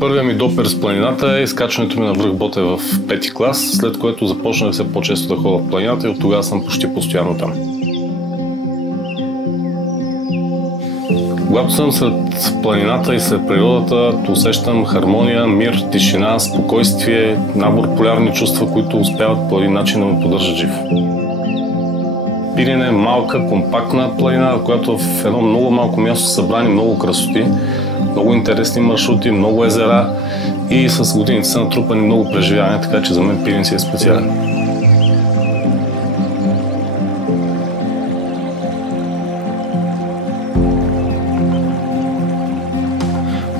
Първият ми допир с планината е изкачването ми на връх Ботев в 5-ти клас, след което започнах все по-често да ходя в планината и от тогава съм почти постоянно там. Когато съм сред планината и сред природата, усещам хармония, мир, тишина, спокойствие, набор полярни чувства, които успяват по един начин да ме поддържат жив. Пирин е малка, компактна планина, в която в едно много малко място са събрани много красоти, много интересни маршрути, много езера и с годините са натрупани много преживявания, така че за мен Пирин си е специален.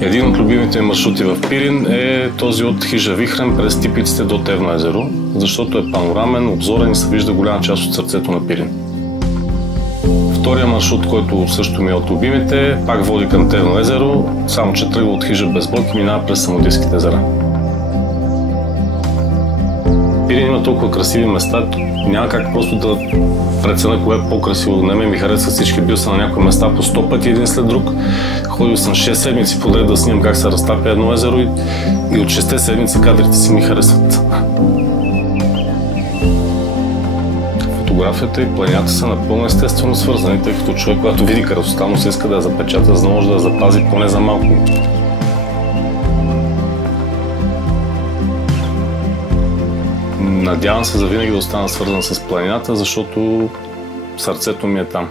Един от любимите маршрути в Пирин е този от хижа Вихрен през Типиците до Тевно езеро, защото е панорамен, обзорен и се вижда голяма част от сърцето на Пирин. Втория маршрут, който също ми е от любимите, пак води към Тевно езеро, само че тръгва от хижа Безбог и минава през Самодийските езера. Пирин има толкова красиви места, няма как просто да преценя кое е по-красиво. На мен ми харесва всички, бил съм на някои места по 100 пъти един след друг. Ходил съм 6 седмици подред да снимам как се разтапя едно езеро и от 6 седмици кадрите си ми харесват. Фотографията и планината са напълно естествено свързани, тъй като човек, когато види красота, му се иска да я запечата, за да може да я запази поне за малко. Надявам се завинаги да остана свързан с планината, защото сърцето ми е там.